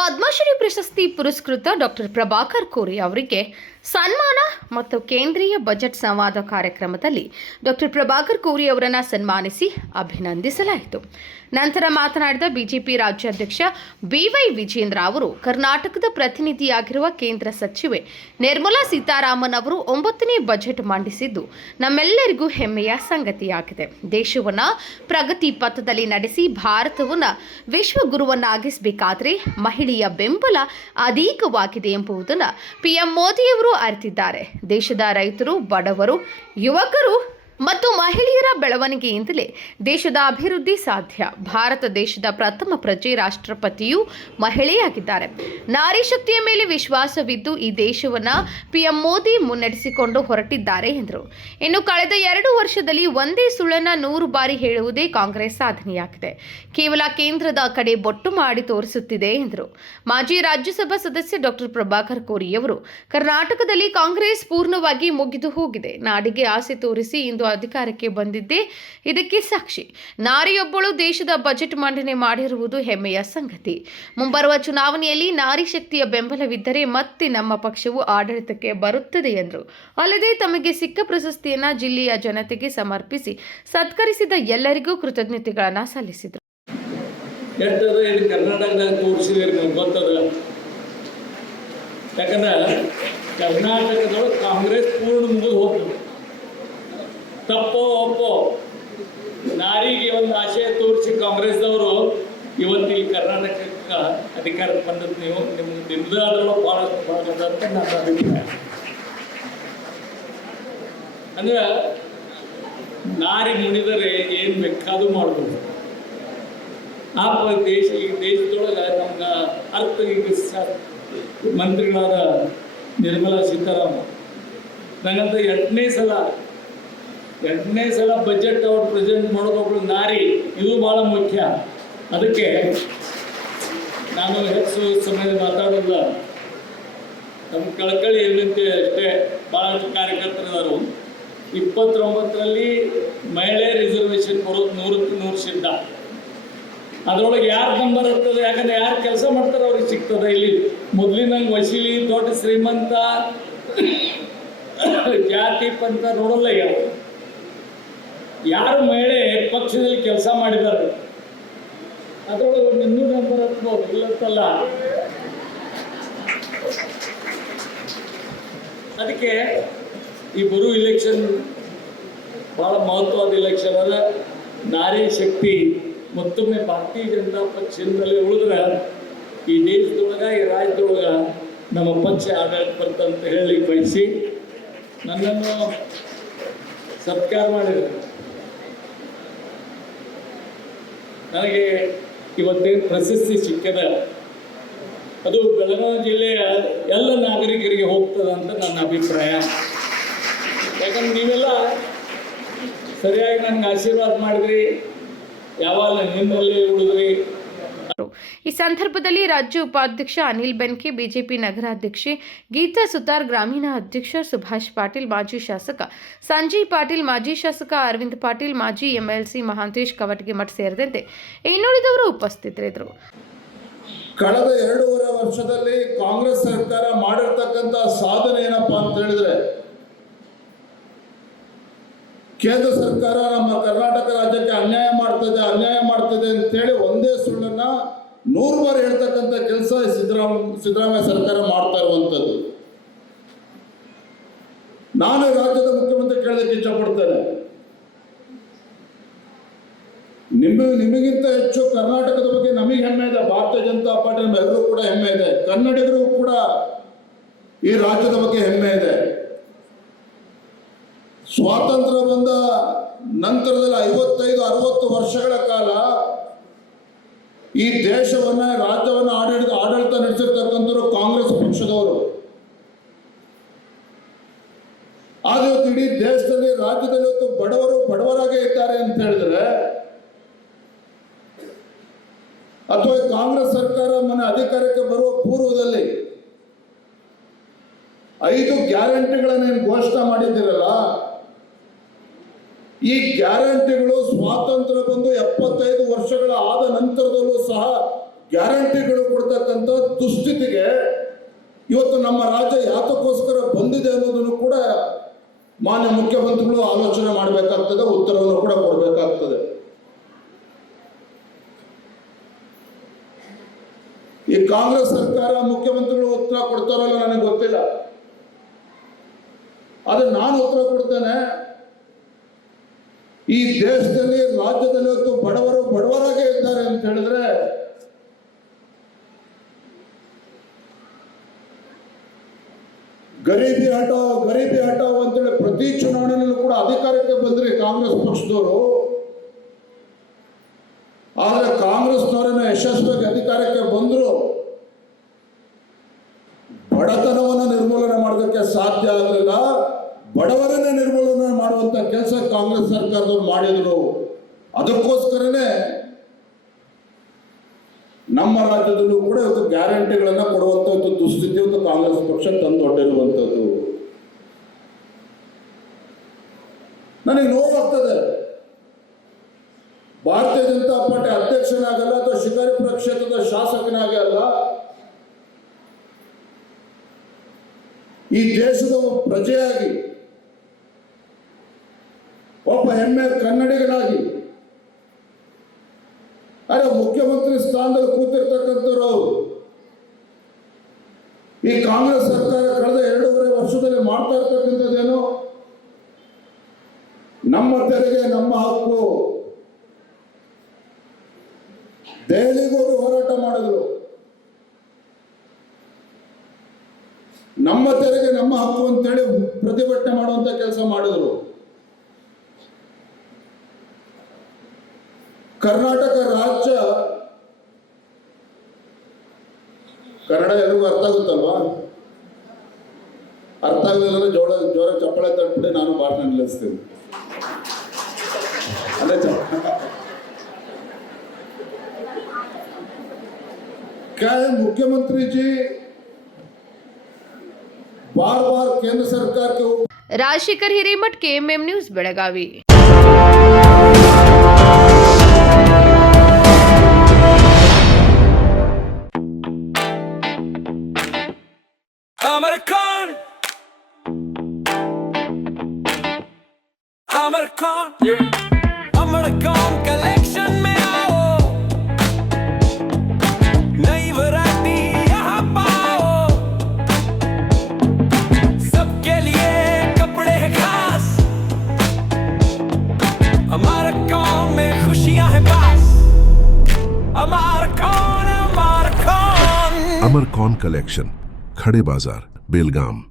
ಪದ್ಮಶ್ರೀ ಪ್ರಶಸ್ತಿ ಪುರಸ್ಕೃತ ಡಾಕ್ಟರ್ ಪ್ರಭಾಕರ್ ಕೋರೆ ಅವರಿಗೆ ಸನ್ಮಾನ ಮತ್ತು ಕೇಂದ್ರೀಯ ಬಜೆಟ್ ಸಂವಾದ ಕಾರ್ಯಕ್ರಮದಲ್ಲಿ ಡಾಕ್ಟರ್ ಪ್ರಭಾಕರ್ ಕೋರೆ ಅವರನ್ನು ಸನ್ಮಾನಿಸಿ ಅಭಿನಂದಿಸಲಾಯಿತು. ನಂತರ ಮಾತನಾಡಿದ ಬಿಜೆಪಿ ರಾಜ್ಯಾಧ್ಯಕ್ಷ ಬಿವೈ ವಿಜೇಂದ್ರ ಅವರು, ಕರ್ನಾಟಕದ ಪ್ರತಿನಿಧಿಯಾಗಿರುವ ಕೇಂದ್ರ ಸಚಿವೆ ನಿರ್ಮಲಾ ಸೀತಾರಾಮನ್ ಅವರು 9ನೇ ಬಜೆಟ್ ಮಂಡಿಸಿದ್ದು ನಮ್ಮೆಲ್ಲರಿಗೂ ಹೆಮ್ಮೆಯ ಸಂಗತಿಯಾಗಿದೆ. ದೇಶವನ್ನು ಪ್ರಗತಿ ಪಥದಲ್ಲಿ ನಡೆಸಿ ಭಾರತವನ್ನು ವಿಶ್ವಗುರುವನ್ನಾಗಿಸಬೇಕಾದರೆ ಮಹಿಳೆಯ ಬೆಂಬಲ ಅಧಿಕವಾಗಿದೆ ಎಂಬುದನ್ನು ಪಿಎಂ ಮೋದಿಯವರು ಅರಿತಿದ್ದಾರೆ. ದೇಶದ ರೈತರು, ಬಡವರು, ಯುವಕರು ಮತ್ತು ಮಹಿಳೆಯರ ಬೆಳವಣಿಗೆಯಿಂದಲೇ ದೇಶದ ಅಭಿವೃದ್ಧಿ ಸಾಧ್ಯ. ಭಾರತ ದೇಶದ ಪ್ರಥಮ ಪ್ರಜೆ ರಾಷ್ಟ್ರಪತಿಯು ಮಹಿಳೆಯಾಗಿದ್ದಾರೆ. ನಾರಿ ಶಕ್ತಿಯ ಮೇಲೆ ವಿಶ್ವಾಸವಿದ್ದು ಈ ದೇಶವನ್ನು ಪಿಎಂ ಮೋದಿ ಮುನ್ನಡೆಸಿಕೊಂಡು ಹೊರಟಿದ್ದಾರೆ ಎಂದರು. ಇನ್ನು ಕಳೆದ 2 ವರ್ಷದಲ್ಲಿ ಒಂದೇ ಸುಳ್ಳನ್ನು 100 ಬಾರಿ ಹೇಳುವುದೇ ಕಾಂಗ್ರೆಸ್ ಸಾಧನೆಯಾಗಿದೆ. ಕೇವಲ ಕೇಂದ್ರದ ಕಡೆ ಬೊಟ್ಟು ಮಾಡಿ ತೋರಿಸುತ್ತಿದೆ ಎಂದರು. ಮಾಜಿ ರಾಜ್ಯಸಭಾ ಸದಸ್ಯ ಡಾಕ್ಟರ್ ಪ್ರಭಾಕರ್ ಕೋರೆ ಅವರು, ಕರ್ನಾಟಕದಲ್ಲಿ ಕಾಂಗ್ರೆಸ್ ಪೂರ್ಣವಾಗಿ ಮುಗಿದು ಹೋಗಿದೆ. ನಾಡಿಗೆ ಆಸೆ ತೋರಿಸಿ ಇಂದು ಅಧಿಕಾರಕ್ಕೆ ಬಂದಿದ್ದೇ ಇದಕ್ಕೆ ಸಾಕ್ಷಿ. ನಾರಿಯೊಬ್ಬಳು ದೇಶದ ಬಜೆಟ್ ಮಂಡನೆ ಮಾಡಿರುವುದು ಹೆಮ್ಮೆಯ ಸಂಗತಿ. ಮುಂಬರುವ ಚುನಾವಣೆಯಲ್ಲಿ ನಾರಿ ಶಕ್ತಿಯ ಬೆಂಬಲವಿದ್ದರೆ ಮತ್ತೆ ನಮ್ಮ ಪಕ್ಷವು ಆಡಳಿತಕ್ಕೆ ಬರುತ್ತದೆ ಎಂದರು. ಅಲ್ಲದೆ ತಮಗೆ ಸಿಕ್ಕ ಪ್ರಶಸ್ತಿಯನ್ನು ಜಿಲ್ಲೆಯ ಜನತೆಗೆ ಸಮರ್ಪಿಸಿ ಸತ್ಕರಿಸಿದ ಎಲ್ಲರಿಗೂ ಕೃತಜ್ಞತೆಗಳನ್ನು ಸಲ್ಲಿಸಿದರು. ಕರ್ನಾಟಕದೊಳಗೆ ಕಾಂಗ್ರೆಸ್ ಪೂರ್ಣ ಮುಗಿದು ಹೋಗ್ತದೆ. ತಪ್ಪೋ ಒಪ್ಪೋ ನಾರಿಗೆ ಒಂದು ಆಶಯ ತೋರಿಸಿ ಕಾಂಗ್ರೆಸ್ದವರು ಇವತ್ತು ಈ ಕರ್ನಾಟಕಕ್ಕೆ ಅಧಿಕಾರಕ್ಕೆ ಬಂದದ್ದು ನೀವು ನಿಮ್ಮದು ಅದರೊಳಗೆ ಭಾಳಷ್ಟು ಭಾಗದ ಅಂತ ನನ್ನ ಅಭಿಪ್ರಾಯ. ಅಂದ್ರೆ ನಾರಿ ಮುನಿದರೆ ಏನು ಬೇಕಾದ್ರೂ ಮಾಡ್ಬೋದು. ಆ ಈ ದೇಶದೊಳಗೆ ನಮ್ಗೆ ಅರ್ಥ ಈಗ ಮಂತ್ರಿಗಳಾದ ನಿರ್ಮಲಾ ಸೀತಾರಾಮನ್ ನನಗಂತ 8ನೇ ಸಲ ಬಜೆಟ್ ಅವ್ರು ಪ್ರೆಸೆಂಟ್ ಮಾಡೋದೊಬ್ಳು ನಾರಿ, ಇದು ಭಾಳ ಮುಖ್ಯ. ಅದಕ್ಕೆ ನಾನು ಹೆಚ್ಚು ಸಮಯ ಮಾತಾಡೋಲ್ಲ, ನಮ್ಮ ಕಳಕಳಿ ಏನಂತೆ ಅಷ್ಟೇ. ಭಾಳಷ್ಟು ಕಾರ್ಯಕರ್ತರು 29ರಲ್ಲಿ ಮಹಿಳೆ ರಿಸರ್ವೇಷನ್ ಕೊಡೋದು 100ಕ್ಕೆ 100 ಸಿದ್ಧ. ಅದರೊಳಗೆ ಯಾರು ನಂಬರ್ ಇರ್ತದೆ, ಯಾಕಂದ್ರೆ ಯಾರು ಕೆಲಸ ಮಾಡ್ತಾರೆ ಅವ್ರಿಗೆ ಸಿಗ್ತದೆ. ಇಲ್ಲಿ ಮೊದಲಿನಂಗೆ ವಸೀಲಿ, ದೊಡ್ಡ ಶ್ರೀಮಂತ, ಜಾತಿ ಪಂಥ ನೋಡಲ್ಲ. ಯಾರು ಮಹಿಳೆ ಪಕ್ಷದಲ್ಲಿ ಕೆಲಸ ಮಾಡಿದ್ದಾರೆ ಅದರೊಳಗೆ ಇನ್ನೂ ನಂಬರ್ ಹತ್ಬೋದು, ಇಲ್ಲತ್ತಲ್ಲ. ಅದಕ್ಕೆ ಈ ಬರೋ ಇಲೆಕ್ಷನ್ ಭಾಳ ಮಹತ್ವದ ಇಲೆಕ್ಷನ್ ಅದ. ನಾರಿ ಶಕ್ತಿ ಮತ್ತೊಮ್ಮೆ ಭಾರತೀಯ ಜನತಾ ಪಕ್ಷದಿಂದಲೇ ಉಳಿದ್ರೆ ಈ ದೇಶದೊಳಗೆ, ಈ ರಾಜ್ಯದೊಳಗೆ ನಮ್ಮ ಪಕ್ಷ ಆಡಳಿತ ಬರ್ತಂತ ಹೇಳಿ ಬಯಸಿ ನನ್ನನ್ನು ಸತ್ಕಾರ ಮಾಡಿದರು. ನನಗೆ ಇವತ್ತೇನು ಪ್ರಶಸ್ತಿ ಸಿಕ್ಕಿದೆ ಅದು ಬೆಳಗಾವಿ ಜಿಲ್ಲೆಯ ಎಲ್ಲ ನಾಗರಿಕರಿಗೆ ಹೋಗ್ತದೆ ಅಂತ ನನ್ನ ಅಭಿಪ್ರಾಯ. ಯಾಕಂದ್ರೆ ನೀವೆಲ್ಲ ಸರಿಯಾಗಿ ನನಗೆ ಆಶೀರ್ವಾದ ಮಾಡಿದ್ರಿ, ಯಾವಾಗ ನಿಮ್ಮಲ್ಲಿ ಉಳಿದ್ರಿ. ಈ ಸಂದರ್ಭದಲ್ಲಿ ರಾಜ್ಯ ಉಪಾಧ್ಯಕ್ಷ ಅನಿಲ್ ಬೆನ್ಕೆ, ಬಿಜೆಪಿ ನಗರಾಧ್ಯಕ್ಷೆ ಗೀತಾ ಸುತಾರ್, ಗ್ರಾಮೀಣ ಅಧ್ಯಕ್ಷ ಸುಭಾಷ್ ಪಾಟೀಲ್, ಮಾಜಿ ಶಾಸಕ ಸಂಜಯ್ ಪಾಟೀಲ್, ಮಾಜಿ ಶಾಸಕ ಅರವಿಂದ್ ಪಾಟೀಲ್, ಮಾಜಿ ಎಂಎಲ್ಸಿ ಮಹಾಂತೇಶ್ ಕವಟಗಿಮಠ್ ಸೇರಿದಂತೆ ಇನ್ನುಳಿದವರು ಉಪಸ್ಥಿತರಿದ್ದರು. ಕಳೆದ 2.5 ವರ್ಷದಲ್ಲಿ ಕಾಂಗ್ರೆಸ್ ಸರ್ಕಾರ ಮಾಡಿರ್ತಕ್ಕಂಥ ಸಾಧನೆ ಏನಪ್ಪಾ ಅಂತ ಹೇಳಿದ್ರೆ, ಕೇಂದ್ರ ಸರ್ಕಾರ ನಮ್ಮ ಕರ್ನಾಟಕ ರಾಜ್ಯಕ್ಕೆ ಅನ್ಯಾಯ ಮಾಡ್ತದೆ ಅಂತೇಳಿ ಒಂದೇ ಸುಳ್ಳನ್ನ 100 ಬಾರಿ ಹೇಳ್ತಕ್ಕಂಥ ಕೆಲಸ ಸಿದ್ದರಾಮಯ್ಯ ಸರ್ಕಾರ ಮಾಡ್ತಾ ಇರುವಂಥದ್ದು. ನಾನು ರಾಜ್ಯದ ಮುಖ್ಯಮಂತ್ರಿ ಕೇಳೋದಕ್ಕೆ ಇಷ್ಟಪಡ್ತೇನೆ, ನಿಮಗಿಂತ ಹೆಚ್ಚು ಕರ್ನಾಟಕದ ಬಗ್ಗೆ ನಮಗೆ ಹೆಮ್ಮೆ ಇದೆ. ಭಾರತೀಯ ಜನತಾ ಪಾರ್ಟಿ ನಮ್ಮೆಲ್ಲರೂ ಕೂಡ ಹೆಮ್ಮೆ ಇದೆ. ಕನ್ನಡಿಗರು ಕೂಡ ಈ ರಾಜ್ಯದ ಬಗ್ಗೆ ಹೆಮ್ಮೆ ಇದೆ. ಸ್ವಾತಂತ್ರ್ಯ ಬಂದ ನಂತರದಲ್ಲಿ 55-60 ವರ್ಷಗಳ ಕಾಲ ಈ ದೇಶವನ್ನ, ರಾಜ್ಯವನ್ನ ಆಡಳಿತ ನಡೆಸಿರ್ತಕ್ಕಂಥವ್ರು ಕಾಂಗ್ರೆಸ್ ಪಕ್ಷದವರು. ಆದ್ರೆ ಇಡೀ ದೇಶದಲ್ಲಿ, ರಾಜ್ಯದಲ್ಲಿ ಇವತ್ತು ಬಡವರಾಗೇ ಇದ್ದಾರೆ ಅಂತ ಹೇಳಿದ್ರೆ, ಅಥವಾ ಕಾಂಗ್ರೆಸ್ ಸರ್ಕಾರ ಮನೆ ಅಧಿಕಾರಕ್ಕೆ ಬರುವ ಪೂರ್ವದಲ್ಲಿ 5 ಗ್ಯಾರಂಟಿಗಳನ್ನೇನು ಘೋಷಣೆ ಮಾಡಿದ್ದೀರಲ್ಲ, ಈ ಗ್ಯಾರಂಟಿಗಳು ಸ್ವಾತಂತ್ರ್ಯ ಬಂದು 75 ವರ್ಷಗಳ ಆದ ನಂತರದಲ್ಲೂ ಸಹ ಗ್ಯಾರಂಟಿಗಳು ಕೊಡ್ತಕ್ಕಂಥ ದುಸ್ಥಿತಿಗೆ ಇವತ್ತು ನಮ್ಮ ರಾಜ್ಯ ಯಾತಕ್ಕೋಸ್ಕರ ಬಂದಿದೆ ಅನ್ನೋದನ್ನು ಕೂಡ ಮಾನ್ಯ ಮುಖ್ಯಮಂತ್ರಿಗಳು ಆಲೋಚನೆ ಮಾಡಬೇಕಾಗ್ತದೆ, ಉತ್ತರವನ್ನು ಕೂಡ ಕೊಡಬೇಕಾಗ್ತದೆ. ಈ ಕಾಂಗ್ರೆಸ್ ಸರ್ಕಾರ ಮುಖ್ಯಮಂತ್ರಿಗಳು ಉತ್ತರ ಕೊಡ್ತಾರಲ್ಲ ನನಗೆ ಗೊತ್ತಿಲ್ಲ, ಆದ್ರೆ ನಾನು ಉತ್ತರ ಕೊಡ್ತೇನೆ. ಈ ದೇಶದಲ್ಲಿ ರಾಜ್ಯದಲ್ಲಿ ಇವತ್ತು ಬಡವರು ಬಡವರಾಗೇ ಇದ್ದಾರೆ ಅಂತ ಹೇಳಿದ್ರೆ ಗರೀಬಿ ಹಟಾವ್ ಅಂತೇಳಿ ಪ್ರತಿ ಚುನಾವಣೆಯಲ್ಲೂ ಕೂಡ ಅಧಿಕಾರಕ್ಕೆ ಬಂದ್ರಿ ಕಾಂಗ್ರೆಸ್ ಪಕ್ಷದವರು. ಆದ್ರೆ ಕಾಂಗ್ರೆಸ್ನವರನ್ನ ಯಶಸ್ವಿಯಾಗಿ ಅಧಿಕಾರಕ್ಕೆ ಬಂದ್ರು, ಬಡತನವನ್ನು ನಿರ್ಮೂಲನೆ ಮಾಡೋದಕ್ಕೆ ಸಾಧ್ಯ ಆಗಲಿಲ್ಲ. ಬಡವರನ್ನ ನಿರ್ಮೂಲನೆ ಮಾಡುವಂತ ಕೆಲಸ ಕಾಂಗ್ರೆಸ್ ಸರ್ಕಾರದವರು ಮಾಡಿದ್ರು. ಅದಕ್ಕೋಸ್ಕರನೇ ನಮ್ಮ ರಾಜ್ಯದಲ್ಲೂ ಕೂಡ ಇವತ್ತು ಗ್ಯಾರಂಟಿಗಳನ್ನ ಕೊಡುವಂತ ದುಸ್ಥಿತಿ ಇವತ್ತು ಕಾಂಗ್ರೆಸ್ ಪಕ್ಷ ತಂದೊಡ್ಡಿರುವಂಥದ್ದು. ನನಗೆ ನೋವಾಗ್ತದೆ, ಭಾರತೀಯ ಜನತಾ ಪಾರ್ಟಿ ಅಧ್ಯಕ್ಷನಾಗಲ್ಲ ಅಥವಾ ಶಿಕಾರಿಪುರ ಕ್ಷೇತ್ರದ ಶಾಸಕನಾಗಿ ಅಲ್ಲ, ಈ ದೇಶದ ಪ್ರಜೆಯಾಗಿ ಒಬ್ಬ ಹೆಮ್ಮೆ ಕನ್ನಡಿಗನಾಗಿ, ಅರೆ ಮುಖ್ಯಮಂತ್ರಿ ಸ್ಥಾನದಲ್ಲಿ ಕೂತಿರ್ತಕ್ಕಂಥವ್ರು ಅವರು ಈ ಕಾಂಗ್ರೆಸ್ ಸರ್ಕಾರ ಕಳೆದ 2.5 ವರ್ಷದಲ್ಲಿ ಮಾಡ್ತಾ ಇರ್ತಕ್ಕಂಥದ್ದೇನು, ನಮ್ಮ ತೆರಿಗೆ ನಮ್ಮ ಹಕ್ಕು. ದೆಹಲಿಗೆ ಹೋಗಿ ಹೋರಾಟ ಮಾಡಿದ್ರು, ನಮ್ಮ ತೆರಿಗೆ ನಮ್ಮ ಹಕ್ಕು ಅಂತೇಳಿ ಪ್ರತಿಭಟನೆ ಮಾಡುವಂತ ಕೆಲಸ ಮಾಡಿದ್ರು. ಕರ್ನಾಟಕ ರಾಜ್ಯ, ಕನ್ನಡ ಎಲ್ಲರಿಗೂ ಅರ್ಥ ಆಗುತ್ತಲ್ವಾ? ಅರ್ಥ ಆಗಲಿಲ್ಲ ಜೋರ ಚಪ್ಪಳೆ ತಟ್ಬಿಟ್ಟು ನಾನು ಭಾಷಣ ನಿಲ್ಲಿಸ್ತೀನಿ. ಅದೇ क्या है मुख्यमंत्री जी बार बार केंद्र सरकार के Rajashekhar Hiremath, KMM news, Belagavi. Amarcon collection में आओ, नई वैरायटी यहाँ पाओ, सबके लिए कपड़े हैं खास, Amarcon में खुशियाँ हैं पास, Amarcon अमरकॉन कलेक्शन, खड़े बाजार, बेलगाम.